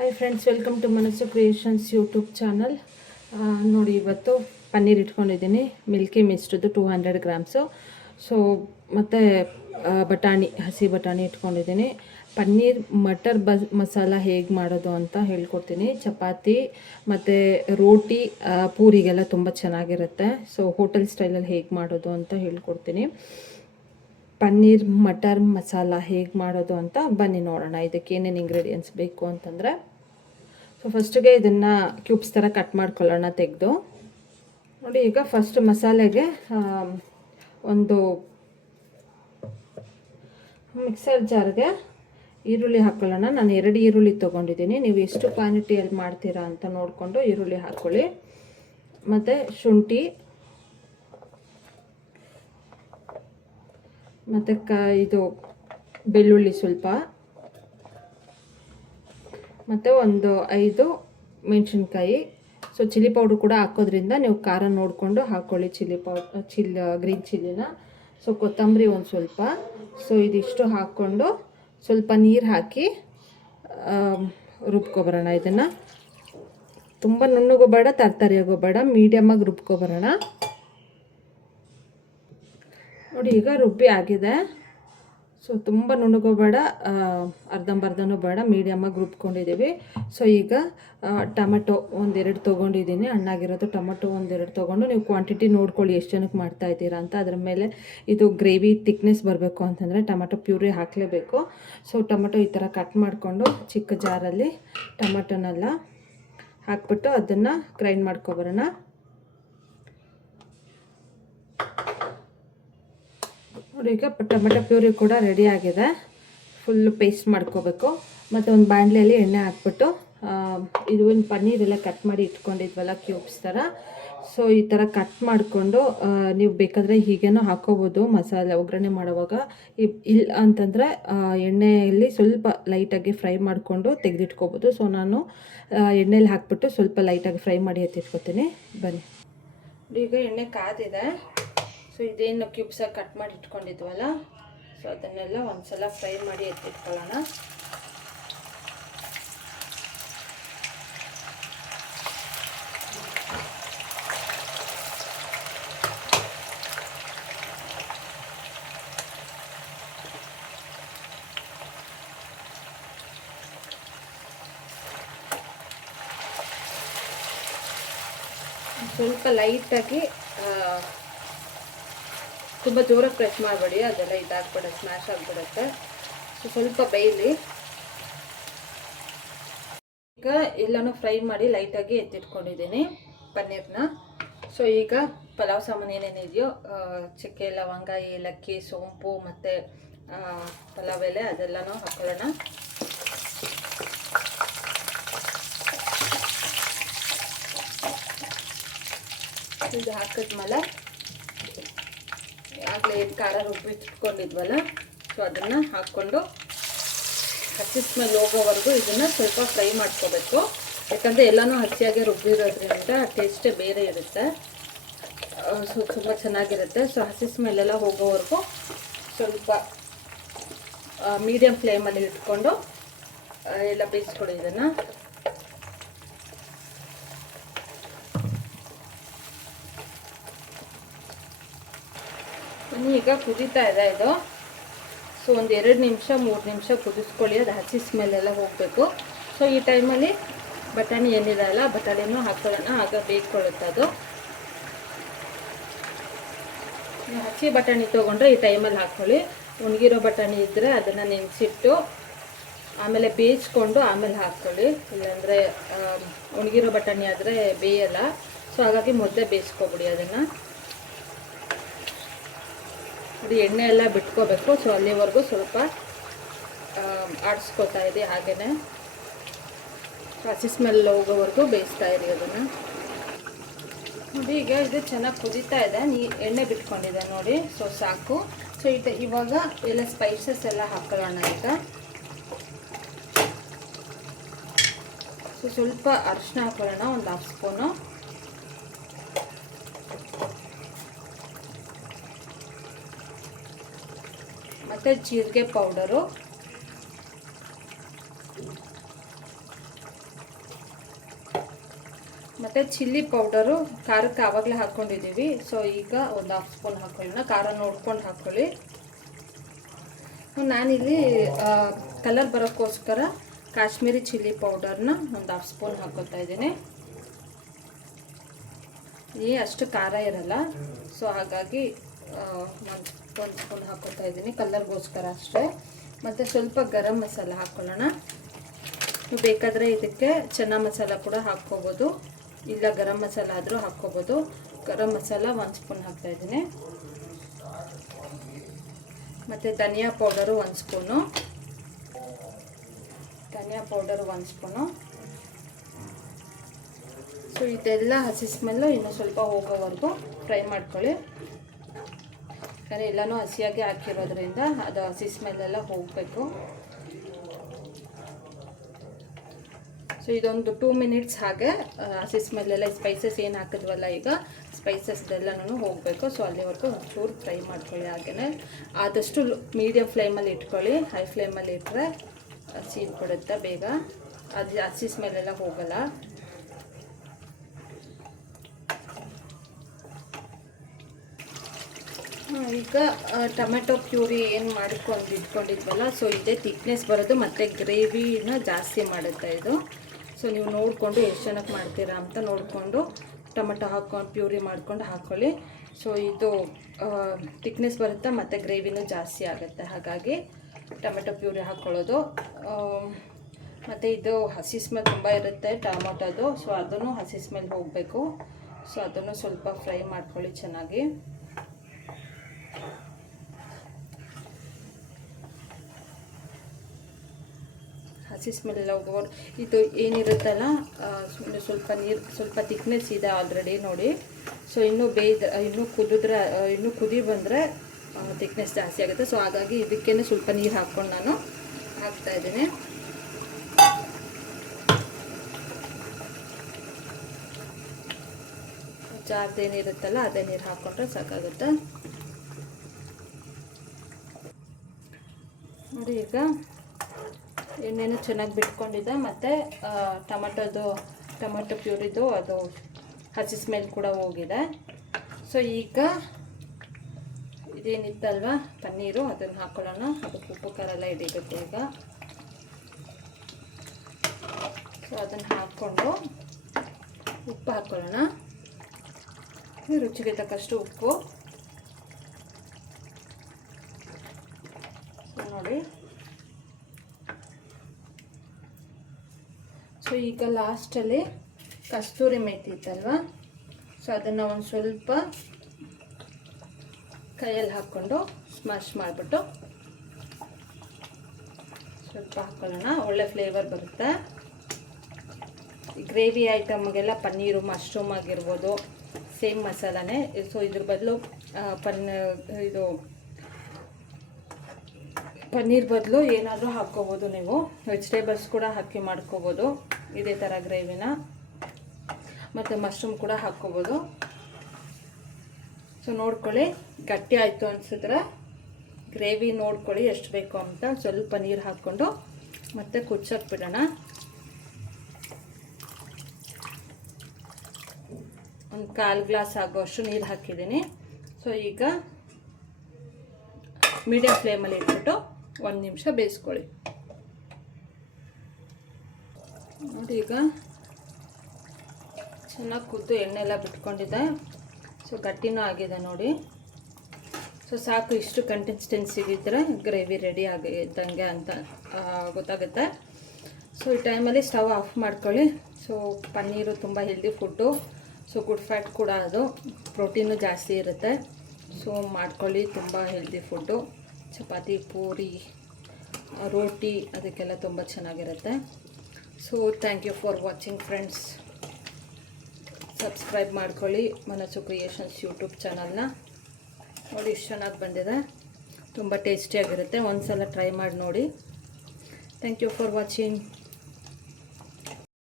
Hi friends, welcome to ಮನಸ್ಸು creations YouTube channel. ನೋಡಿ, ಇವತ್ತು ಪನ್ನೀರ್ ಇಟ್ಕೊಂಡಿದ್ದೀನಿ. Milky ಮಿಸ್ಟ್ದು 200 grams. ಸೊ ಮತ್ತು ಬಟಾಣಿ, ಹಸಿ ಬಟಾಣಿ ಇಟ್ಕೊಂಡಿದ್ದೀನಿ. ಪನ್ನೀರ್ ಮಟರ್ ಮಸಾಲ ಹೇಗೆ ಮಾಡೋದು ಅಂತ ಹೇಳ್ಕೊಡ್ತೀನಿ. ಚಪಾತಿ ಮತ್ತು ರೋಟಿ, ಪೂರಿಗೆಲ್ಲ ತುಂಬ ಚೆನ್ನಾಗಿರುತ್ತೆ. ಸೊ ಹೋಟೆಲ್ ಸ್ಟೈಲಲ್ಲಿ ಹೇಗೆ ಮಾಡೋದು ಅಂತ ಹೇಳ್ಕೊಡ್ತೀನಿ. ಪನ್ನೀರ್ ಮಟರ್ ಮಸಾಲ ಹೇಗೆ ಮಾಡೋದು ಅಂತ ಬನ್ನಿ ನೋಡೋಣ. ಇದಕ್ಕೆ ಏನೇನು ಇಂಗ್ರೀಡಿಯೆಂಟ್ಸ್ ಬೇಕು ಅಂತಂದರೆ, ಸೊ ಫಸ್ಟಿಗೆ ಇದನ್ನು ಕ್ಯೂಬ್ಸ್ ಥರ ಕಟ್ ಮಾಡ್ಕೊಳ್ಳೋಣ ತೆಗೆದು. ನೋಡಿ, ಈಗ ಫಸ್ಟ್ ಮಸಾಲೆಗೆ ಒಂದು ಮಿಕ್ಸರ್ ಜಾರ್ಗೆ ಈರುಳ್ಳಿ ಹಾಕ್ಕೊಳ್ಳೋಣ. ನಾನು 2 ಈರುಳ್ಳಿ ತೊಗೊಂಡಿದ್ದೀನಿ. ನೀವು ಎಷ್ಟು ಕ್ವಾಂಟಿಟಿಯಲ್ಲಿ ಮಾಡ್ತೀರಾ ಅಂತ ನೋಡಿಕೊಂಡು ಈರುಳ್ಳಿ ಹಾಕ್ಕೊಳ್ಳಿ. ಮತ್ತು ಶುಂಠಿ, ಮತ್ತು ಇದು ಬೆಳ್ಳುಳ್ಳಿ ಸ್ವಲ್ಪ, ಮತ್ತು ಒಂದು 5 ಮೆಣಸಿನ್ಕಾಯಿ. ಸೊ ಚಿಲ್ಲಿ ಪೌಡ್ರ್ ಕೂಡ ಹಾಕೋದ್ರಿಂದ ನೀವು ಖಾರ ನೋಡಿಕೊಂಡು ಹಾಕ್ಕೊಳ್ಳಿ. ಗ್ರೀನ್ ಚಿಲ್ಲಿನ. ಸೊ ಕೊತ್ತಂಬರಿ ಒಂದು ಸ್ವಲ್ಪ. ಸೊ ಇದಿಷ್ಟು ಹಾಕ್ಕೊಂಡು ಸ್ವಲ್ಪ ನೀರು ಹಾಕಿ ರುಬ್ಕೊಬರೋಣ. ಇದನ್ನು ತುಂಬ ನುಣ್ಣಗೂ ಬೇಡ, ತರ್ತರಿಯಾಗೂ ಬೇಡ, ಮೀಡಿಯಮಾಗಿ ರುಬ್ಕೊಬರೋಣ. ನೋಡಿ, ಈಗ ರುಬ್ಬಿ ಆಗಿದೆ. ಸೊ ತುಂಬ ನುಣ್ಣಗೂ ಬೇಡ, ಅರ್ಧಂಬರ್ಧನೂ ಬೇಡ, ಮೀಡಿಯಮಾಗಿ ರುಬ್ಕೊಂಡಿದ್ದೀವಿ. ಸೊ ಈಗ ಟೊಮೆಟೊ 1-2 ತೊಗೊಂಡಿದ್ದೀನಿ. ಹಣ್ಣಾಗಿರೋದು ಟೊಮೆಟೊ 1-2 ತೊಗೊಂಡು ನೀವು ಕ್ವಾಂಟಿಟಿ ನೋಡ್ಕೊಳ್ಳಿ ಎಷ್ಟು ಜನಕ್ಕೆ ಮಾಡ್ತಾಯಿದ್ದೀರಾ ಅಂತ. ಅದ್ರ ಮೇಲೆ ಇದು ಗ್ರೇವಿ ತಿಕ್ನೆಸ್ ಬರಬೇಕು ಅಂತಂದರೆ ಟೊಮೆಟೊ ಪ್ಯೂರಿ ಹಾಕಲೇಬೇಕು. ಸೊ ಟೊಮೆಟೊ ಈ ಥರ ಕಟ್ ಮಾಡಿಕೊಂಡು ಚಿಕ್ಕ ಜಾರಲ್ಲಿ ಟೊಮೆಟೊನೆಲ್ಲ ಹಾಕ್ಬಿಟ್ಟು ಅದನ್ನು ಗ್ರೈಂಡ್ ಮಾಡ್ಕೊಬರೋಣ. ನೋಡಿ, ಈಗ ಟೊಮೆಟೊ ಪ್ಯೂರಿ ಕೂಡ ರೆಡಿ ಆಗಿದೆ. ಫುಲ್ಲು ಪೇಸ್ಟ್ ಮಾಡ್ಕೋಬೇಕು. ಮತ್ತು ಒಂದು ಬಾಣಲೆಯಲ್ಲಿ ಎಣ್ಣೆ ಹಾಕ್ಬಿಟ್ಟು ಇದು ಒಂದು ಪನ್ನೀರೆಲ್ಲ ಕಟ್ ಮಾಡಿ ಇಟ್ಕೊಂಡಿದ್ವಲ್ಲ ಕ್ಯೂಬ್ಸ್ ಥರ. ಸೊ ಈ ಥರ ಕಟ್ ಮಾಡಿಕೊಂಡು ನೀವು ಬೇಕಾದರೆ ಹೀಗೇನೋ ಹಾಕೋಬೋದು ಮಸಾಲೆ ಒಗ್ಗರಣೆ ಮಾಡುವಾಗ. ಇಲ್ಲ ಅಂತಂದರೆ ಎಣ್ಣೆಯಲ್ಲಿ ಸ್ವಲ್ಪ ಲೈಟಾಗಿ ಫ್ರೈ ಮಾಡಿಕೊಂಡು ತೆಗೆದಿಟ್ಕೋಬೋದು. ಸೊ ನಾನು ಎಣ್ಣೆಯಲ್ಲಿ ಹಾಕ್ಬಿಟ್ಟು ಸ್ವಲ್ಪ ಲೈಟಾಗಿ ಫ್ರೈ ಮಾಡಿ ಎತ್ತಿಟ್ಕೊತೀನಿ. ಬನ್ನಿ. ಈಗ ಎಣ್ಣೆ ಕಾದಿದೆ. ಸೊ ಇದೇನು ಕ್ಯೂಬ್ಸಾಗಿ ಕಟ್ ಮಾಡಿ ಇಟ್ಕೊಂಡಿದ್ವಲ್ಲ, ಸೊ ಅದನ್ನೆಲ್ಲ ಒಂದು ಸಲ ಫ್ರೈ ಮಾಡಿ ಎತ್ತಿಟ್ಕೊಳ್ಳೋಣ. ಸ್ವಲ್ಪ ಲೈಟಾಗಿ, ತುಂಬ ಜೋರಾಗಿ ಪ್ರೆಸ್ ಮಾಡಬೇಡಿ, ಅದೆಲ್ಲ ಇದಾಗ್ಬಿಡುತ್ತೆ, ಸ್ಮ್ಯಾಶ್ ಆಗಿಬಿಡುತ್ತೆ. ಸೊ ಸ್ವಲ್ಪ ಬೇಯಲಿ. ಈಗ ಎಲ್ಲನೂ ಫ್ರೈ ಮಾಡಿ ಲೈಟಾಗಿ ಎತ್ತಿಟ್ಕೊಂಡಿದ್ದೀನಿ ಪನ್ನೀರ್ನ. ಸೊ ಈಗ ಪಲಾವ್ ಸಾಮಾನು ಏನೇನಿದೆಯೋ, ಚಕ್ಕೆ, ಲವಂಗ, ಏಲಕ್ಕಿ, ಸೋಂಪು ಮತ್ತು ಪಲಾವ್ ಎಲೆ ಅದೆಲ್ಲನೂ ಹಾಕೊಳ್ಳೋಣ. ಇದು ಹಾಕಿದ್ಮೇಲೆ ಆಗಲೇ ಏನು ಖಾರ ರುಬ್ಬಿಟ್ಕೊಂಡಿದ್ವಲ್ಲ, ಸೊ ಅದನ್ನು ಹಾಕ್ಕೊಂಡು ಹಸಿ ಸ್ಮೆಲ್ ಹೋಗೋವರೆಗೂ ಇದನ್ನು ಸ್ವಲ್ಪ ಫ್ರೈ ಮಾಡ್ಕೋಬೇಕು. ಯಾಕಂದರೆ ಎಲ್ಲನೂ ಹಸಿಯಾಗಿ ರುಬ್ಬಿರೋದ್ರಿಂದ ಟೇಸ್ಟೇ ಬೇರೆ ಇರುತ್ತೆ. ಸೊ ತುಂಬ ಚೆನ್ನಾಗಿರುತ್ತೆ. ಸೊ ಹಸಿ ಸ್ಮೆಲ್ಲೆಲ್ಲ ಹೋಗೋವರೆಗೂ ಸ್ವಲ್ಪ ಮೀಡಿಯಮ್ ಫ್ಲೇಮಲ್ಲಿ ಇಟ್ಕೊಂಡು ಎಲ್ಲ ಬೇಯಿಸ್ಕೊಳ್ಳಿ ಇದನ್ನು. ಈಗ ಕುದೀತಾ ಇದೆ ಇದು. ಸೊ ಒಂದು 2 ನಿಮಿಷ 3 ನಿಮಿಷ ಕುದಿಸ್ಕೊಳ್ಳಿ. ಅದು ಹಸಿ ಸ್ಮೆಲ್ಲೆಲ್ಲ ಹೋಗಬೇಕು. ಸೊ ಈ ಟೈಮಲ್ಲಿ ಬಟಾಣಿ ಏನಿದೆ ಅಲ್ಲ, ಬಟಾಣಿನೂ ಹಾಕೊಳ್ಳೋಣ, ಆಗ ಬೇಯ್ಕೊಳ್ಳುತ್ತೆ ಅದು. ಹಸಿ ಬಟಾಣಿ ತೊಗೊಂಡ್ರೆ ಈ ಟೈಮಲ್ಲಿ ಹಾಕ್ಕೊಳ್ಳಿ. ಒಣಗಿರೋ ಬಟಾಣಿ ಇದ್ದರೆ ಅದನ್ನು ನೆನೆಸಿಟ್ಟು ಆಮೇಲೆ ಬೇಯಿಸ್ಕೊಂಡು ಆಮೇಲೆ ಹಾಕ್ಕೊಳ್ಳಿ. ಇಲ್ಲಾಂದರೆ ಒಣಗಿರೋ ಬಟಾಣಿ ಆದರೆ ಬೇಯಲ್ಲ. ಸೊ ಹಾಗಾಗಿ ಮೊದಲೇ ಬೇಯಿಸ್ಕೊಬಿಡಿ ಅದನ್ನು. ಅದು ಎಣ್ಣೆ ಎಲ್ಲ ಬಿಟ್ಕೋಬೇಕು. ಸೊ ಅಲ್ಲಿವರೆಗೂ ಸ್ವಲ್ಪ ಆಡಿಸ್ಕೊತಾ ಇರಿ. ಹಾಗೆಯೇ ಹಸಿ ಸ್ಮೆಲ್ ಹೋಗೋವರೆಗೂ ಬೇಯಿಸ್ತಾ ಇರಿ ಅದನ್ನು. ನೋಡಿ, ಈಗ ಇದು ಚೆನ್ನಾಗಿ ಕುದೀತಾ ಇದೆ, ಎಣ್ಣೆ ಬಿಟ್ಕೊಂಡಿದೆ ನೋಡಿ. ಸೊ ಸಾಕು. ಸೊ ಇವಾಗ ಎಲ್ಲ ಸ್ಪೈಸಸ್ ಎಲ್ಲ ಹಾಕೊಳ್ಳೋಣ ಈಗ. ಸೊ ಸ್ವಲ್ಪ ಅರಿಶಿನ ಹಾಕೊಳ್ಳೋಣ, ಒಂದು 1/2 ಸ್ಪೂನು. ಮತ್ತು ಜೀರಿಗೆ ಪೌಡರು, ಮತ್ತು ಚಿಲ್ಲಿ ಪೌಡರು ಖಾರಕ್ಕೆ ಆವಾಗಲೇ ಹಾಕ್ಕೊಂಡಿದ್ದೀವಿ. ಸೊ ಈಗ ಒಂದು ಹಾಫ್ ಸ್ಪೂನ್ ಹಾಕ್ಕೊಳ್ಳೋಣ. ಖಾರ ನೋಡ್ಕೊಂಡು ಹಾಕ್ಕೊಳ್ಳಿ. ನಾನಿಲ್ಲಿ ಕಲರ್ ಬರೋಕ್ಕೋಸ್ಕರ ಕಾಶ್ಮೀರಿ ಚಿಲ್ಲಿ ಪೌಡರ್ನ ಒಂದು ಹಾಫ್ ಸ್ಪೂನ್ ಹಾಕ್ಕೊತಾ ಇದ್ದೀನಿ. ಅಷ್ಟು ಖಾರ ಇರಲ್ಲ, ಸೊ ಹಾಗಾಗಿ ಒಂದು ಸ್ಪೂನ್ ಹಾಕ್ಕೊತಾ ಇದ್ದೀನಿ ಕಲರ್ಗೋಸ್ಕರ ಅಷ್ಟೇ. ಮತ್ತು ಸ್ವಲ್ಪ ಗರಂ ಮಸಾಲ ಹಾಕ್ಕೊಳ್ಳೋಣ. ಬೇಕಾದರೆ ಇದಕ್ಕೆ ಚೆನ್ನ ಮಸಾಲ ಕೂಡ ಹಾಕ್ಕೋಬೋದು, ಇಲ್ಲ ಗರಂ ಮಸಾಲ ಆದರೂ ಹಾಕ್ಕೋಬೋದು. ಗರಂ ಮಸಾಲ 1 ಸ್ಪೂನ್ ಹಾಕ್ತಾಯಿದ್ದೀನಿ. ಮತ್ತು ಧನಿಯಾ ಪೌಡರು 1 ಸ್ಪೂನು. ಸೊ ಇದೆಲ್ಲ ಹಸಿ ಸ್ಮೆಲ್ಲು ಇನ್ನೂ ಸ್ವಲ್ಪ ಹೋಗೋವರೆಗೂ ಫ್ರೈ ಮಾಡ್ಕೊಳ್ಳಿ. ಯಾಕಂದರೆ ಎಲ್ಲನೂ ಹಸಿಯಾಗಿ ಹಾಕಿರೋದ್ರಿಂದ ಅದು ಹಸಿ ಸ್ಮೆಲ್ಲೆಲ್ಲ ಹೋಗಬೇಕು. ಸೊ ಇದೊಂದು 2 ಮಿನಿಟ್ಸ್ ಹಾಗೆ ಹಸಿ ಸ್ಮೆಲ್ಲೆಲ್ಲ ಸ್ಪೈಸಸ್ ಏನು ಹಾಕಿದ್ವಲ್ಲ ಈಗ ಸ್ಪೈಸಸ್ದೆಲ್ಲನೂ ಹೋಗಬೇಕು. ಸೊ ಅಲ್ಲಿವರೆಗೂ ಒಂಚೂರು ಫ್ರೈ ಮಾಡ್ಕೊಳ್ಳಿ. ಹಾಗೆಯೇ ಆದಷ್ಟು ಮೀಡಿಯಮ್ ಫ್ಲೇಮಲ್ಲಿ ಇಟ್ಕೊಳ್ಳಿ. ಹೈ ಫ್ಲೇಮಲ್ಲಿ ಇಟ್ಟರೆ ಸೀದ್ಬಿಡುತ್ತೆ ಬೇಗ, ಅದು ಹಸಿ ಸ್ಮೆಲ್ಲೆಲ್ಲ ಹೋಗಲ್ಲ. ಈಗ ಟೊಮೆಟೊ ಪ್ಯೂರಿ ಏನು ಇಟ್ಕೊಂಡಿದ್ವಲ್ಲ, ಸೊ ಇದೇ ಥಿಕ್ನೆಸ್ ಬರೋದು ಮತ್ತು ಗ್ರೇವಿನ ಜಾಸ್ತಿ ಮಾಡುತ್ತೆ ಇದು. ಸೊ ನೀವು ನೋಡಿಕೊಂಡು ಎಷ್ಟು ಜನಕ್ಕೆ ಮಾಡ್ತೀರಾ ಅಂತ ನೋಡಿಕೊಂಡು ಟೊಮೆಟೊ ಹಾಕ್ಕೊಂಡು ಪ್ಯೂರಿ ಮಾಡ್ಕೊಂಡು ಹಾಕ್ಕೊಳ್ಳಿ. ಸೊ ಇದು ಥಿಕ್ನೆಸ್ ಬರುತ್ತೆ ಮತ್ತು ಗ್ರೇವಿನೂ ಜಾಸ್ತಿ ಆಗುತ್ತೆ, ಹಾಗಾಗಿ ಟೊಮೆಟೊ ಪ್ಯೂರಿ ಹಾಕ್ಕೊಳ್ಳೋದು. ಮತ್ತು ಇದು ಹಸಿ ಸ್ಮೆಲ್ ತುಂಬ ಇರುತ್ತೆ ಟೊಮೊಟೊದು, ಸೊ ಅದನ್ನು ಹಸಿ ಸ್ಮೆಲ್ ಹೋಗಬೇಕು. ಸೊ ಅದನ್ನು ಸ್ವಲ್ಪ ಫ್ರೈ ಮಾಡ್ಕೊಳ್ಳಿ ಚೆನ್ನಾಗಿ. ಹಸಿ ಸ್ಮೆಲ್ ಎಲ್ಲ ಹೋಗೋರು. ಇದು ಏನಿರುತ್ತಲ್ಲ ಸ್ವಲ್ಪ ಥಿಕ್ನೆಸ್ ಇದೆ ಆಲ್ರೆಡಿ ನೋಡಿ. ಸೊ ಇನ್ನೂ ಕುದಿ ಬಂದರೆ ಥಿಕ್ನೆಸ್ ಜಾಸ್ತಿ ಆಗುತ್ತೆ. ಸೊ ಹಾಗಾಗಿ ಇದಕ್ಕೇ ಸ್ವಲ್ಪ ನೀರು ಹಾಕ್ಕೊಂಡು ನಾನು ಹಾಕ್ತಾಯಿದ್ದೀನಿ. ಜಾರ್ದೇನಿರುತ್ತಲ್ಲ ಅದೇ ನೀರು ಹಾಕ್ಕೊಂಡ್ರೆ ಸಾಕಾಗುತ್ತೆ ನೋಡಿ. ಈಗ ಎಣ್ಣೆನೂ ಚೆನ್ನಾಗಿ ಬಿಟ್ಕೊಂಡಿದೆ ಮತ್ತು ಟೊಮೆಟೊ ಪ್ಯೂರಿದು ಅದು ಹಸಿ ಸ್ಮೆಲ್ ಕೂಡ ಹೋಗಿದೆ. ಸೊ ಈಗ ಇದೇನಿತ್ತಲ್ವ ಪನ್ನೀರು ಅದನ್ನು ಹಾಕ್ಕೊಳ್ಳೋಣ. ಅದಕ್ಕೆ ಉಪ್ಪು ಖಾರ ಎಲ್ಲ ಹಿಡಿಬೇಕು ಈಗ. ಸೊ ಅದನ್ನು ಹಾಕ್ಕೊಂಡು ಉಪ್ಪು ಹಾಕ್ಕೊಳ್ಳೋಣ. ರುಚಿಗೆ ತಕ್ಕಷ್ಟು ಉಪ್ಪು ನೋಡಿ. ಸೊ ಈಗ ಲಾಸ್ಟಲ್ಲಿ ಕಸ್ತೂರಿ ಮೇಥಿ ಇತ್ತಲ್ವ, ಸೊ ಅದನ್ನು ಒಂದು ಸ್ವಲ್ಪ ಕೈಯಲ್ಲಿ ಹಾಕ್ಕೊಂಡು ಸ್ಮ್ಯಾಶ್ ಮಾಡಿಬಿಟ್ಟು ಸ್ವಲ್ಪ ಹಾಕ್ಕೊಳ್ಳೋಣ. ಒಳ್ಳೆ ಫ್ಲೇವರ್ ಬರುತ್ತೆ. ಗ್ರೇವಿ ಐಟಮ್ಗೆಲ್ಲ ಪನ್ನೀರು ಮಶ್ರೂಮ್ ಆಗಿರ್ಬೋದು ಸೇಮ್ ಮಸಾಲಾನೇ. ಸೊ ಇದ್ರ ಬದಲು ಪನ್ನೀರ್ ಬದಲು ಏನಾದರೂ ಹಾಕ್ಕೋಬೋದು ನೀವು. ವೆಜಿಟೇಬಲ್ಸ್ ಕೂಡ ಹಾಕಿ ಮಾಡ್ಕೋಬೋದು ಇದೇ ಥರ ಗ್ರೇವಿನ. ಮತ್ತು ಮಶ್ರೂಮ್ ಕೂಡ ಹಾಕ್ಕೋಬೋದು. ಸೊ ನೋಡ್ಕೊಳ್ಳಿ, ಗಟ್ಟಿ ಆಯಿತು ಅನಿಸಿದ್ರೆ ಗ್ರೇವಿ ನೋಡ್ಕೊಳ್ಳಿ ಎಷ್ಟು ಬೇಕು ಅಂತ. ಸ್ವಲ್ಪ ನೀರು ಹಾಕ್ಕೊಂಡು ಮತ್ತೆ ಕುಚ್ಚಕ್ಕೆ ಬಿಡೋಣ. ಒಂದು 1/4 ಗ್ಲಾಸ್ ಆಗೋಷ್ಟು ನೀರು ಹಾಕಿದ್ದೀನಿ. ಸೊ ಈಗ ಮೀಡಿಯಮ್ ಫ್ಲೇಮಲ್ಲಿ ಇಟ್ಬಿಟ್ಟು 1 ನಿಮಿಷ ಬೇಯಿಸ್ಕೊಳ್ಳಿ ನೋಡಿ. ಈಗ ಚೆನ್ನಾಗಿ ಕುದ್ದು ಎಣ್ಣೆ ಎಲ್ಲ ಬಿಟ್ಕೊಂಡಿದೆ. ಸೊ ಗಟ್ಟಿನೂ ಆಗಿದೆ ನೋಡಿ. ಸೊ ಸಾಕು, ಇಷ್ಟು ಕನ್ಸಿಸ್ಟೆನ್ಸಿಗಿದ್ದರೆ ಗ್ರೇವಿ ರೆಡಿ ಆಗಿದ್ದಂಗೆ ಅಂತ ಗೊತ್ತಾಗುತ್ತೆ. ಸೊ ಈ ಟೈಮಲ್ಲಿ ಸ್ಟವ್ ಆಫ್ ಮಾಡ್ಕೊಳ್ಳಿ. ಸೊ ಪನ್ನೀರು ತುಂಬ healthy food. So good fat ಕೂಡ ಅದು, ಪ್ರೋಟೀನು ಜಾಸ್ತಿ ಇರುತ್ತೆ. ಸೊ ಮಾಡ್ಕೊಳ್ಳಿ, ತುಂಬ ಹೆಲ್ದಿ ಫುಡ್ಡು. ಚಪಾತಿ, ಪೂರಿ, ರೋಟಿ ಅದಕ್ಕೆಲ್ಲ ತುಂಬ ಚೆನ್ನಾಗಿರುತ್ತೆ. So thank you for watching friends. Subscribe ಮಾಡ್ಕೊಳ್ಳಿ ಮನಸ್ಸು ಕ್ರಿಯೇಷನ್ಸ್ ಯೂಟ್ಯೂಬ್ ಚಾನಲ್ನ. ನೋಡಿ ಎಷ್ಟು ಚೆನ್ನಾಗಿ ಬಂದಿದೆ, ತುಂಬ ಟೇಸ್ಟಿಯಾಗಿರುತ್ತೆ. ಒಂದು ಸಲ ಟ್ರೈ ಮಾಡಿ ನೋಡಿ. Thank you for watching.